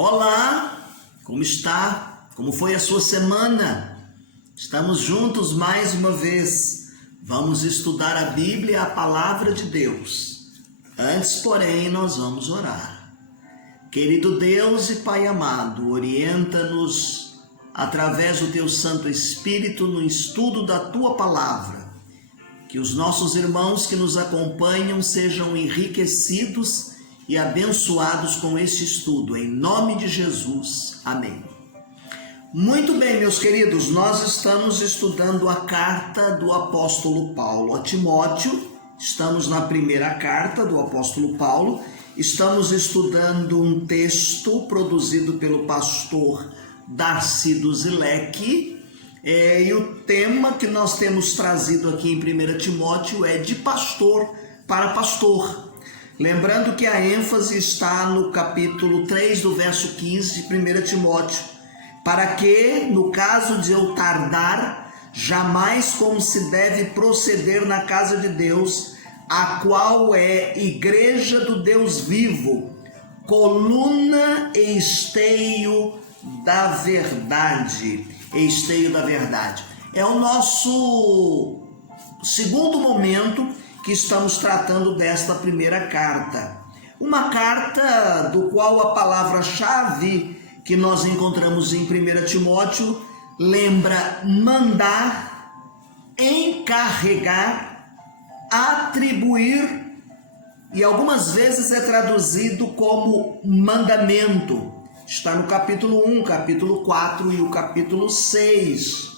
Olá, como está? Como foi a sua semana? Estamos juntos mais uma vez. Vamos estudar a Bíblia, a palavra de Deus. Antes, porém, nós vamos orar. Querido Deus e Pai amado, orienta-nos através do Teu Santo Espírito no estudo da Tua palavra. Que os nossos irmãos que nos acompanham sejam enriquecidos e abençoados com este estudo, em nome de Jesus. Amém. Muito bem, meus queridos, nós estamos estudando a carta do apóstolo Paulo a Timóteo. Estamos na primeira carta do apóstolo Paulo. Estamos estudando um texto produzido pelo pastor Darcy do Zilek. E o tema que nós temos trazido aqui em 1 Timóteo é de pastor para pastor. Lembrando que a ênfase está no capítulo 3 do verso 15 de 1 Timóteo. Para que, no caso de eu tardar, jamais como se deve proceder na casa de Deus, a qual é igreja do Deus vivo, coluna e esteio da verdade. Esteio da verdade. É o nosso segundo momento que estamos tratando desta primeira carta. Uma carta do qual a palavra-chave que nós encontramos em 1 Timóteo lembra mandar, encarregar, atribuir, e algumas vezes é traduzido como mandamento. Está no capítulo 1, capítulo 4 e o capítulo 6.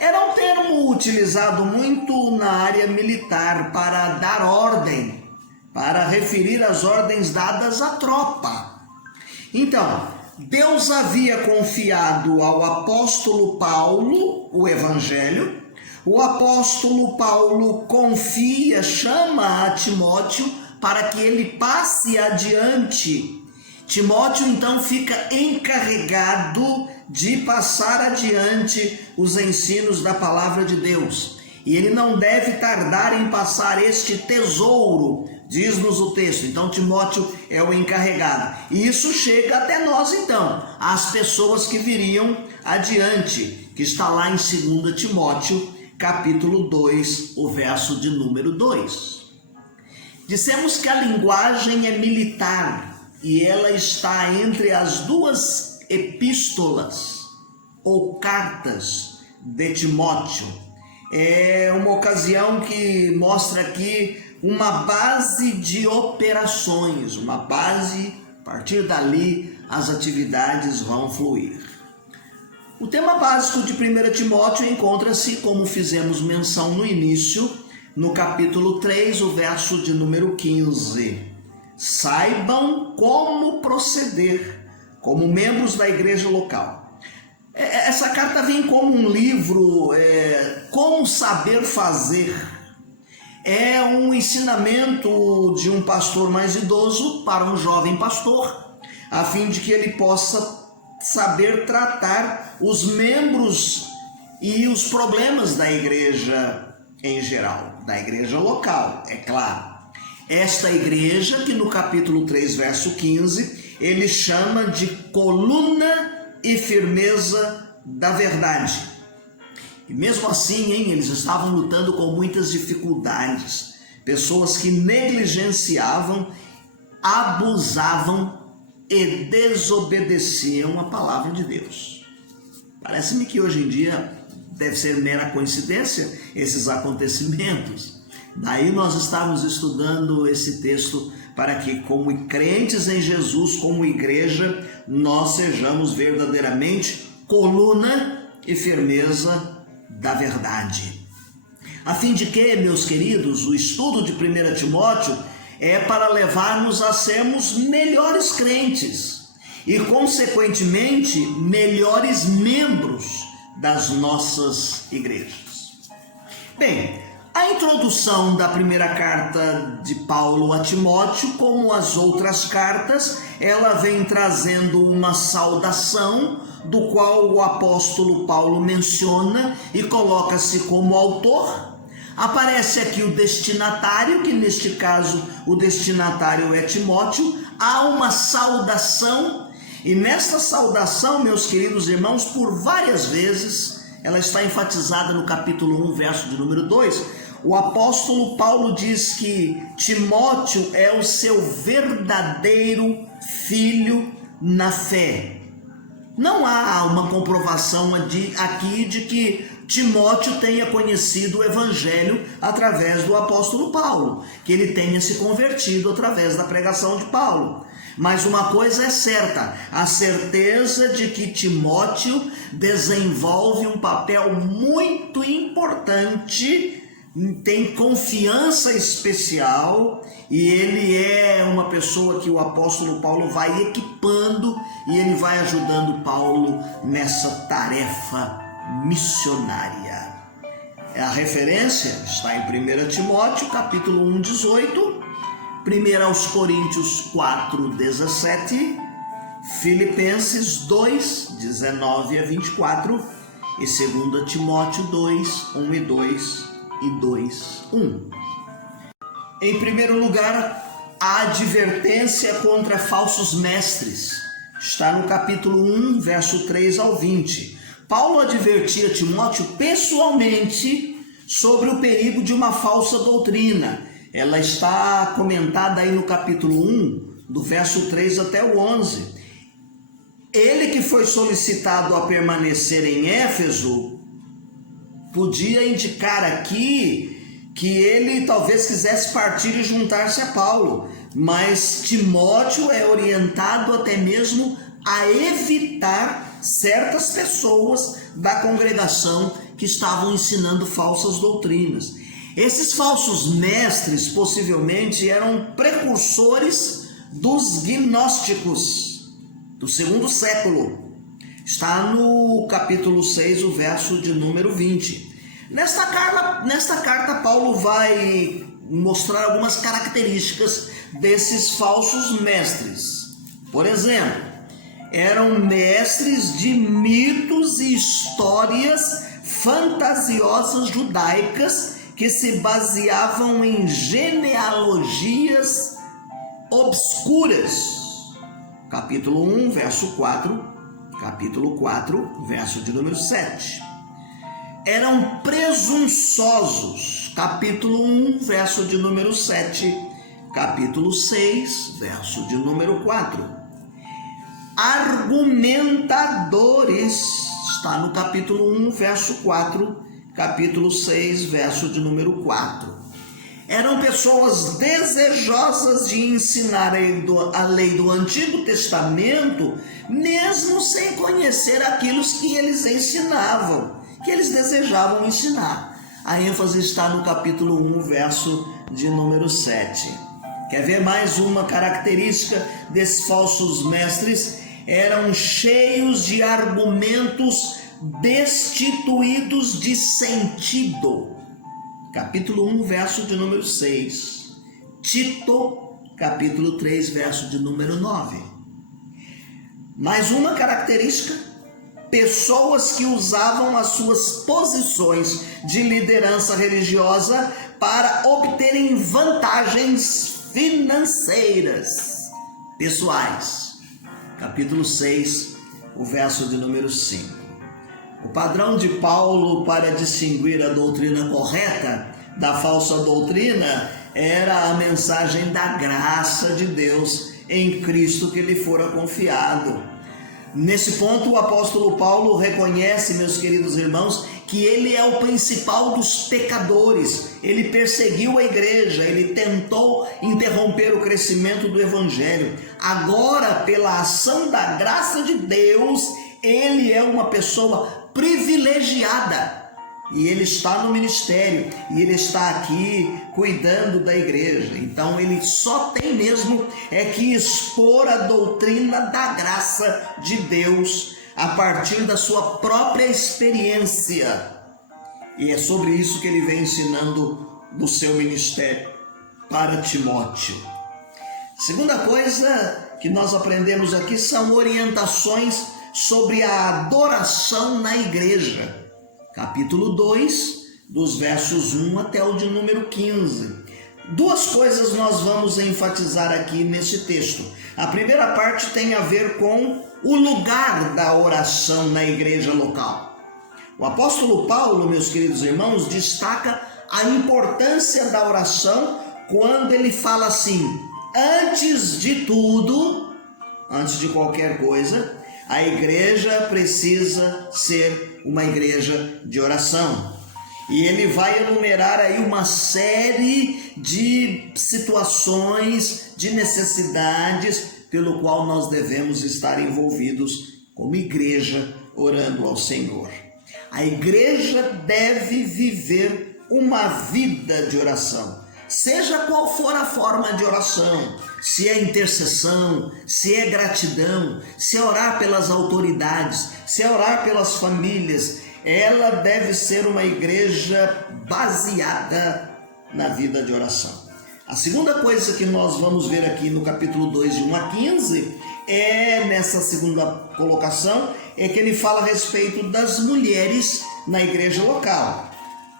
Era um termo utilizado muito na área militar para dar ordem, para referir as ordens dadas à tropa. Então, Deus havia confiado ao apóstolo Paulo o evangelho. O apóstolo Paulo confia, chama a Timóteo para que ele passe adiante. Timóteo então fica encarregado de passar adiante os ensinos da palavra de Deus. E ele não deve tardar em passar este tesouro, diz-nos o texto. Então Timóteo é o encarregado. E isso chega até nós então, as pessoas que viriam adiante, que está lá em 2 Timóteo, capítulo 2, o verso de número 2. Dissemos que a linguagem é militar, e ela está entre as duas epístolas ou cartas de Timóteo. É uma ocasião que mostra aqui uma base de operações, uma base, a partir dali as atividades vão fluir. O tema básico de 1 Timóteo encontra-se, como fizemos menção no início, no capítulo 3, o verso de número 15. Saibam como proceder como membros da igreja local. Essa carta vem como um livro, Como Saber Fazer. É um ensinamento de um pastor mais idoso para um jovem pastor, a fim de que ele possa saber tratar os membros e os problemas da igreja em geral, da igreja local, é claro. Esta igreja, que no capítulo 3, verso 15, ele chama de coluna e firmeza da verdade. E mesmo assim, eles estavam lutando com muitas dificuldades. Pessoas que negligenciavam, abusavam e desobedeciam a palavra de Deus. Parece-me que hoje em dia deve ser mera coincidência esses acontecimentos. Daí nós estamos estudando esse texto para que, como crentes em Jesus, como igreja, nós sejamos verdadeiramente coluna e firmeza da verdade. A fim de que, meus queridos, o estudo de 1 Timóteo é para levar-nos a sermos melhores crentes e, consequentemente, melhores membros das nossas igrejas. Bem, a introdução da primeira carta de Paulo a Timóteo, como as outras cartas, ela vem trazendo uma saudação, do qual o apóstolo Paulo menciona e coloca-se como autor. Aparece aqui o destinatário, que neste caso o destinatário é Timóteo. Há uma saudação E nesta saudação, meus queridos irmãos, por várias vezes, ela está enfatizada no capítulo 1, verso de número 2, o apóstolo Paulo diz que Timóteo é o seu verdadeiro filho na fé. Não há uma comprovação aqui de que Timóteo tenha conhecido o evangelho através do apóstolo Paulo, que ele tenha se convertido através da pregação de Paulo. Mas uma coisa é certa, a certeza de que Timóteo desenvolve um papel muito importante, tem confiança especial, e ele é uma pessoa que o apóstolo Paulo vai equipando e ele vai ajudando Paulo nessa tarefa missionária. A referência está em 1 Timóteo, capítulo 1, 18, 1 aos Coríntios 4, 17, Filipenses 2, 19 a 24 e 2 Timóteo 2, 1 e 2 e 2, 1. Em primeiro lugar, a advertência contra falsos mestres. Está no capítulo 1, verso 3 ao 20. Paulo advertia Timóteo pessoalmente sobre o perigo de uma falsa doutrina. Ela está comentada aí no capítulo 1, do verso 3 até o 11. Ele que foi solicitado a permanecer em Éfeso, podia indicar aqui que ele talvez quisesse partir e juntar-se a Paulo, mas Timóteo é orientado até mesmo a evitar certas pessoas da congregação que estavam ensinando falsas doutrinas. Esses falsos mestres possivelmente eram precursores dos gnósticos do segundo século. Está no capítulo 6, o verso de número 20. Nesta carta, Paulo vai mostrar algumas características desses falsos mestres. Por exemplo, eram mestres de mitos e histórias fantasiosas judaicas que se baseavam em genealogias obscuras. Capítulo 1, verso 4, capítulo 4, verso de número 7. Eram presunçosos. Capítulo 1, verso de número 7, capítulo 6, verso de número 4. Argumentadores. Está no capítulo 1, verso 4, capítulo 6, verso de número 4. Eram pessoas desejosas de ensinar a lei do Antigo Testamento, mesmo sem conhecer aquilo que eles ensinavam, que eles desejavam ensinar. A ênfase está no capítulo 1, verso de número 7. Quer ver mais uma característica desses falsos mestres? Eram cheios de argumentos destituídos de sentido. Capítulo 1, verso de número 6. Tito, capítulo 3, verso de número 9. Mais uma característica: pessoas que usavam as suas posições de liderança religiosa para obterem vantagens financeiras pessoais. Capítulo 6, o verso de número 5. O padrão de Paulo para distinguir a doutrina correta da falsa doutrina era a mensagem da graça de Deus em Cristo que lhe fora confiado. Nesse ponto, o apóstolo Paulo reconhece, meus queridos irmãos, que ele é o principal dos pecadores. Ele perseguiu a igreja, ele tentou interromper o crescimento do evangelho. Agora, pela ação da graça de Deus, ele é uma pessoa privilegiada. E ele está no ministério, e ele está aqui cuidando da igreja. Então ele só tem mesmo que expor a doutrina da graça de Deus a partir da sua própria experiência. E é sobre isso que ele vem ensinando no seu ministério para Timóteo. Segunda coisa que nós aprendemos aqui são orientações sobre a adoração na igreja. Capítulo 2, dos versos 1 até o de número 15. Duas coisas nós vamos enfatizar aqui nesse texto. A primeira parte tem a ver com o lugar da oração na igreja local. O apóstolo Paulo, meus queridos irmãos, destaca a importância da oração quando ele fala assim: antes de tudo, antes de qualquer coisa, a igreja precisa ser uma igreja de oração. E ele vai enumerar aí uma série de situações, de necessidades, pelo qual nós devemos estar envolvidos como igreja, orando ao Senhor. A igreja deve viver uma vida de oração, seja qual for a forma de oração, se é intercessão, se é gratidão, se é orar pelas autoridades, se é orar pelas famílias. Ela deve ser uma igreja baseada na vida de oração. A segunda coisa que nós vamos ver aqui no capítulo 2, de 1 a 15, nessa segunda colocação, é que ele fala a respeito das mulheres na igreja local.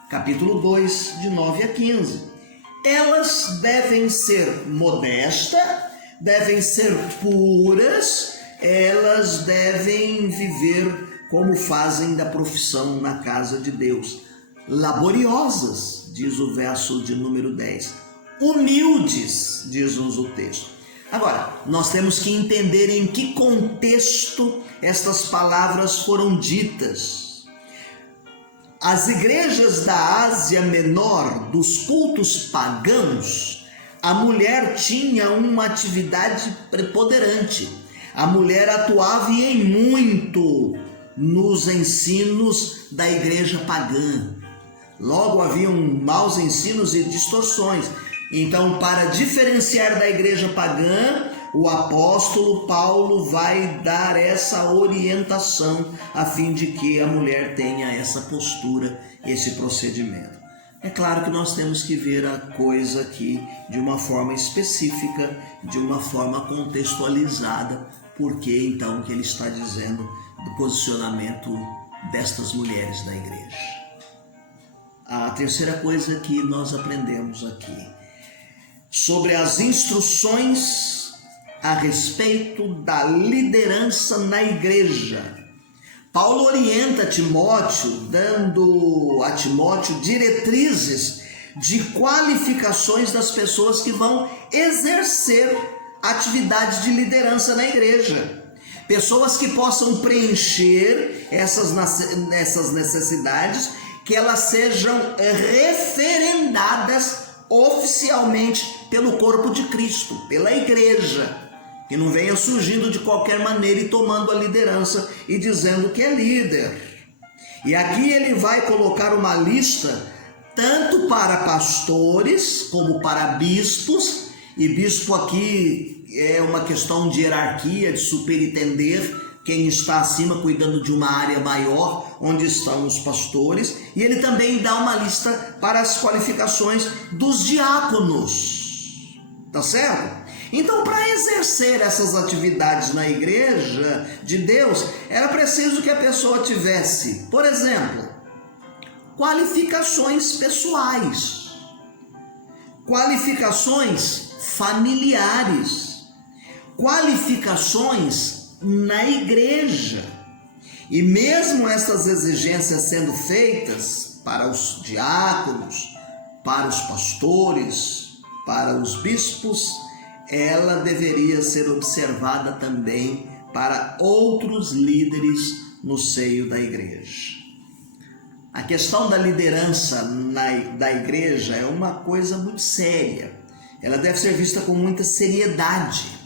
Capítulo 2, de 9 a 15. Elas devem ser modestas, devem ser puras, elas devem viver como fazem da profissão na casa de Deus. Laboriosas, diz o verso de número 10. Humildes, diz-nos o texto. Agora, nós temos que entender em que contexto estas palavras foram ditas. As igrejas da Ásia Menor, dos cultos pagãos, a mulher tinha uma atividade preponderante. A mulher atuava e em muito nos ensinos da igreja pagã. Logo haviam maus ensinos e distorções. Então, para diferenciar da igreja pagã, o apóstolo Paulo vai dar essa orientação a fim de que a mulher tenha essa postura, esse procedimento. É claro que nós temos que ver a coisa aqui de uma forma específica, de uma forma contextualizada, porque então que ele está dizendo do posicionamento destas mulheres da igreja. A terceira coisa que nós aprendemos aqui, sobre as instruções a respeito da liderança na igreja. Paulo orienta Timóteo, dando a Timóteo diretrizes de qualificações das pessoas que vão exercer atividades de liderança na igreja. Pessoas que possam preencher essas necessidades, que elas sejam referendadas oficialmente pelo corpo de Cristo, pela igreja, que não venha surgindo de qualquer maneira e tomando a liderança e dizendo que é líder. E aqui ele vai colocar uma lista tanto para pastores como para bispos, e bispo aqui é uma questão de hierarquia, de superintender quem está acima, cuidando de uma área maior, onde estão os pastores. E ele também dá uma lista para as qualificações dos diáconos, tá certo? Então, para exercer essas atividades na igreja de Deus, era preciso que a pessoa tivesse, por exemplo, qualificações pessoais, qualificações familiares, qualificações na igreja. E mesmo essas exigências sendo feitas para os diáconos, para os pastores, para os bispos, ela deveria ser observada também para outros líderes no seio da igreja. A questão da liderança da igreja é uma coisa muito séria. Ela deve ser vista com muita seriedade.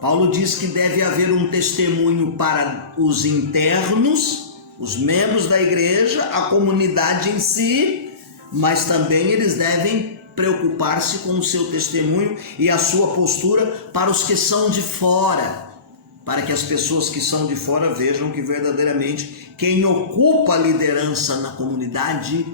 Paulo diz que deve haver um testemunho para os internos, os membros da igreja, a comunidade em si, mas também eles devem preocupar-se com o seu testemunho e a sua postura para os que são de fora, para que as pessoas que são de fora vejam que verdadeiramente quem ocupa a liderança na comunidade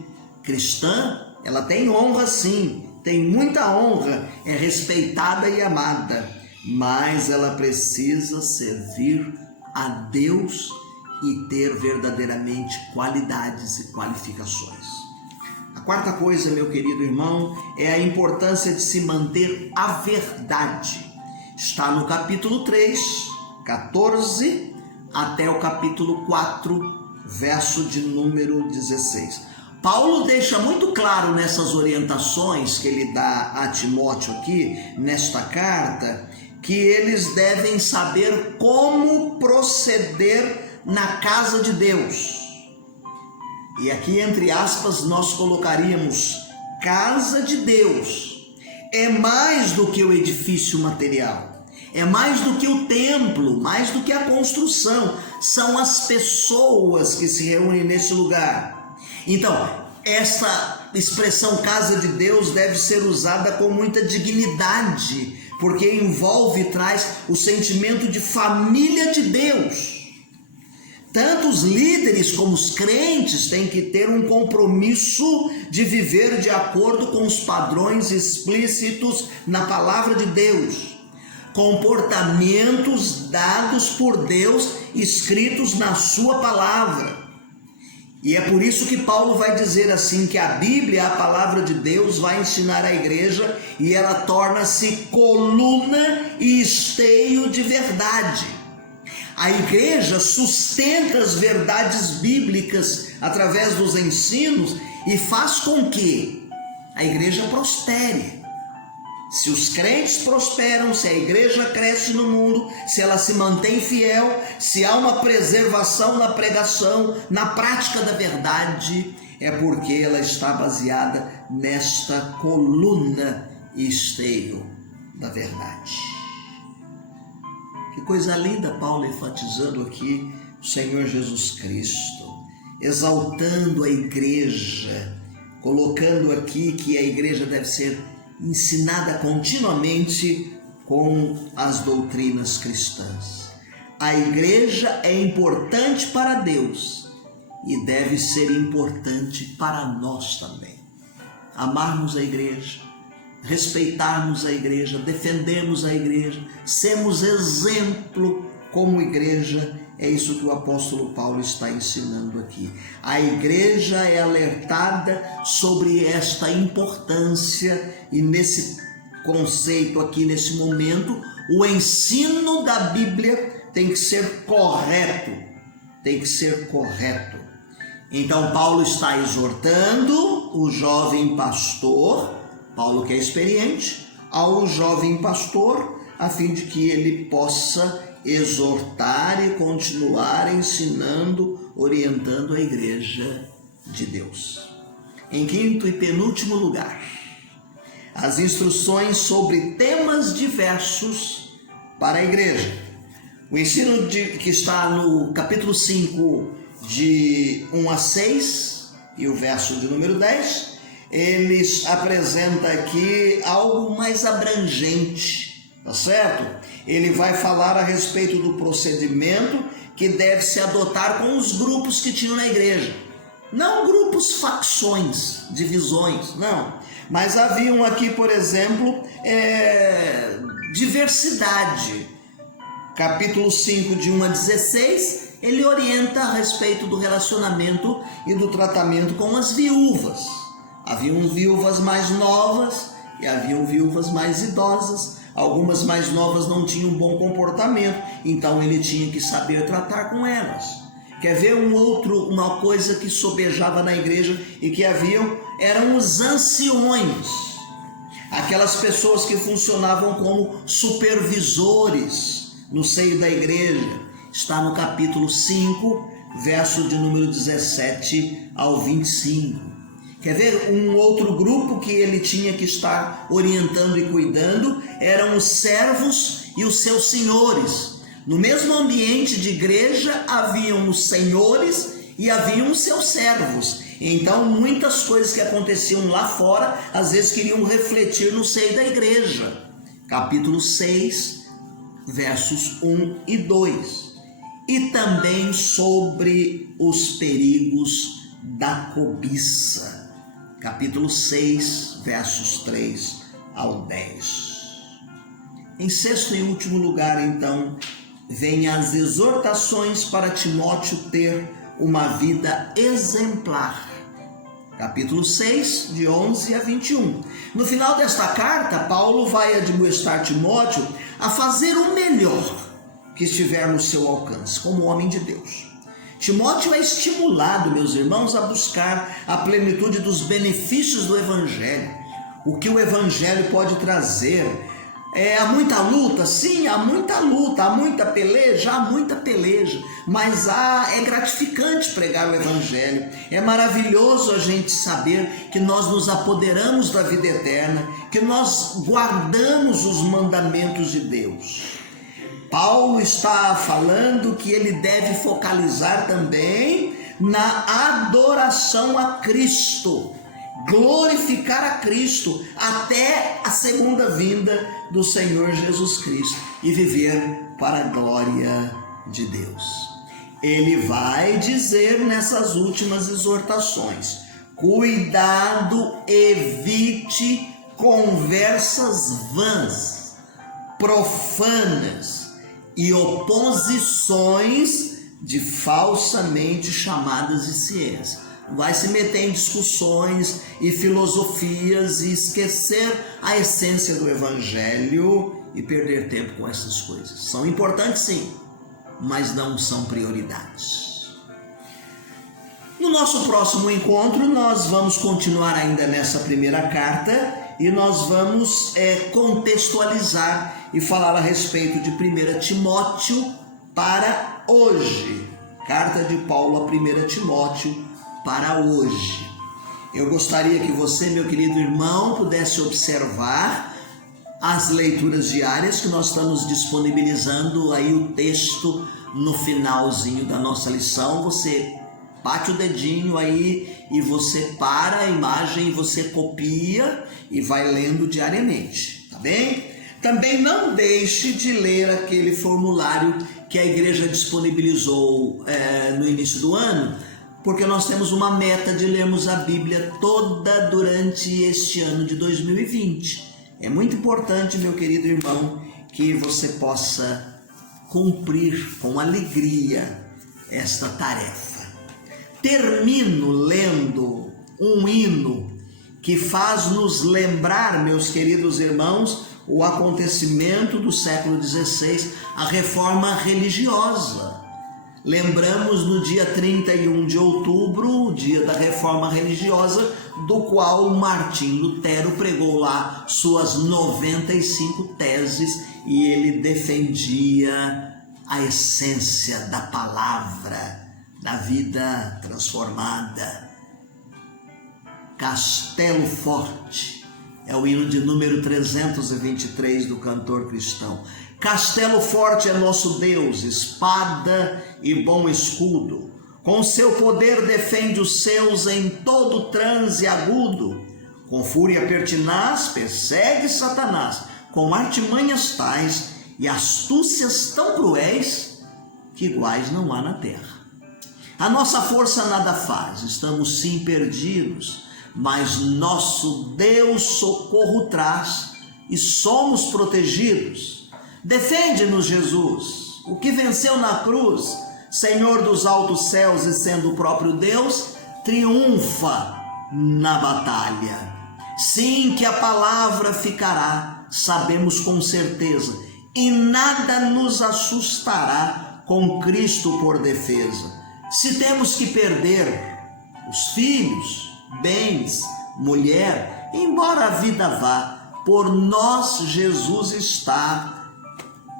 cristã, ela tem honra sim, tem muita honra, é respeitada e amada, mas ela precisa servir a Deus e ter verdadeiramente qualidades e qualificações. A quarta coisa, meu querido irmão, é a importância de se manter a verdade. Está no capítulo 3, 14, até o capítulo 4, verso de número 16. Paulo deixa muito claro nessas orientações que ele dá a Timóteo aqui, nesta carta, que eles devem saber como proceder na casa de Deus. E aqui, entre aspas, nós colocaríamos: casa de Deus é mais do que o edifício material, é mais do que o templo, mais do que a construção, são as pessoas que se reúnem nesse lugar. Então, essa expressão casa de Deus deve ser usada com muita dignidade, porque envolve e traz o sentimento de família de Deus. Tanto os líderes como os crentes têm que ter um compromisso de viver de acordo com os padrões explícitos na palavra de Deus, comportamentos dados por Deus, escritos na sua palavra. E é por isso que Paulo vai dizer assim, que a Bíblia, a palavra de Deus, vai ensinar a igreja e ela torna-se coluna e esteio de verdade. A igreja sustenta as verdades bíblicas através dos ensinos e faz com que a igreja prospere. Se os crentes prosperam, se a igreja cresce no mundo, se ela se mantém fiel, se há uma preservação na pregação, na prática da verdade, é porque ela está baseada nesta coluna e esteio da verdade. Que coisa linda, Paulo enfatizando aqui o Senhor Jesus Cristo, exaltando a igreja, colocando aqui que a igreja deve ser ensinada continuamente com as doutrinas cristãs. A igreja é importante para Deus e deve ser importante para nós também. Amarmos a igreja, respeitarmos a igreja, defendermos a igreja, sermos exemplo como igreja. É isso que o apóstolo Paulo está ensinando aqui. A igreja é alertada sobre esta importância e nesse conceito aqui, nesse momento, o ensino da Bíblia tem que ser correto, tem que ser correto. Então Paulo está exortando o jovem pastor, Paulo que é experiente, ao jovem pastor, a fim de que ele possa exortar e continuar ensinando, orientando a igreja de Deus. Em quinto e penúltimo lugar, as instruções sobre temas diversos para a igreja. O ensino que está no capítulo 5, de 1 a 6, e o verso de número 10, eles apresentam aqui algo mais abrangente, tá certo? Ele vai falar a respeito do procedimento que deve se adotar com os grupos que tinham na igreja. Não grupos, facções, divisões, não. Mas haviam aqui, por exemplo, diversidade. Capítulo 5, de 1 a 16, ele orienta a respeito do relacionamento e do tratamento com as viúvas. Haviam viúvas mais novas e haviam viúvas mais idosas. Algumas mais novas não tinham bom comportamento, então ele tinha que saber tratar com elas. Quer ver uma coisa que sobejava na igreja e que eram os anciões, aquelas pessoas que funcionavam como supervisores no seio da igreja. Está no capítulo 5, verso de número 17 ao 25. Quer ver um outro grupo que ele tinha que estar orientando e cuidando? Eram os servos e os seus senhores. No mesmo ambiente de igreja haviam os senhores e haviam os seus servos. Então muitas coisas que aconteciam lá fora, às vezes queriam refletir no seio da igreja. Capítulo 6, versos 1 e 2. E também sobre os perigos da cobiça. Capítulo 6, versos 3 ao 10. Em sexto e último lugar, então, vem as exortações para Timóteo ter uma vida exemplar. capítulo 6, de 11 a 21. No final desta carta, Paulo vai admoestar Timóteo a fazer o melhor que estiver no seu alcance, como homem de Deus. Timóteo é estimulado, meus irmãos, a buscar a plenitude dos benefícios do Evangelho. O que o Evangelho pode trazer. Há muita luta? Sim, há muita luta. Há muita peleja? Há muita peleja. Mas é gratificante pregar o Evangelho. É maravilhoso a gente saber que nós nos apoderamos da vida eterna, que nós guardamos os mandamentos de Deus. Paulo está falando que ele deve focalizar também na adoração a Cristo, glorificar a Cristo até a segunda vinda do Senhor Jesus Cristo e viver para a glória de Deus. Ele vai dizer nessas últimas exortações: cuidado, evite conversas vãs, profanas e oposições de falsamente chamadas de ciência. Vai se meter em discussões e filosofias e esquecer a essência do Evangelho e perder tempo com essas coisas. São importantes sim, mas não são prioridades. No nosso próximo encontro, nós vamos continuar ainda nessa primeira carta e nós vamos contextualizar e falar a respeito de 1 Timóteo para hoje. Carta de Paulo a 1 Timóteo para hoje. Eu gostaria que você, meu querido irmão, pudesse observar as leituras diárias que nós estamos disponibilizando aí o texto no finalzinho da nossa lição. Você bate o dedinho aí e você para a imagem e você copia e vai lendo diariamente, tá bem? Também não deixe de ler aquele formulário que a igreja disponibilizou no início do ano, porque nós temos uma meta de lermos a Bíblia toda durante este ano de 2020. É muito importante, meu querido irmão, que você possa cumprir com alegria esta tarefa. Termino lendo um hino que faz nos lembrar, meus queridos irmãos, o acontecimento do século XVI, a reforma religiosa. Lembramos no dia 31 de outubro, o dia da reforma religiosa, do qual Martim Lutero pregou lá suas 95 teses e ele defendia a essência da palavra, da vida transformada. Castelo Forte é o hino de número 323 do cantor cristão. Castelo forte é nosso Deus, espada e bom escudo. Com seu poder defende os seus em todo transe agudo. Com fúria pertinaz persegue Satanás, com artimanhas tais e astúcias tão cruéis que iguais não há na terra. A nossa força nada faz, estamos sim perdidos, mas nosso Deus socorro traz e somos protegidos. Defende-nos, Jesus, o que venceu na cruz, Senhor dos altos céus e sendo o próprio Deus, triunfa na batalha. Sim, que a palavra ficará, sabemos com certeza, e nada nos assustará com Cristo por defesa. Se temos que perder os filhos, bens, mulher, embora a vida vá, por nós Jesus está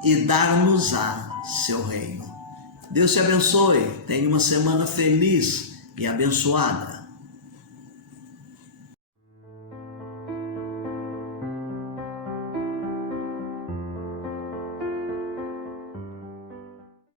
e dar-nos-á seu reino. Deus te abençoe, tenha uma semana feliz e abençoada.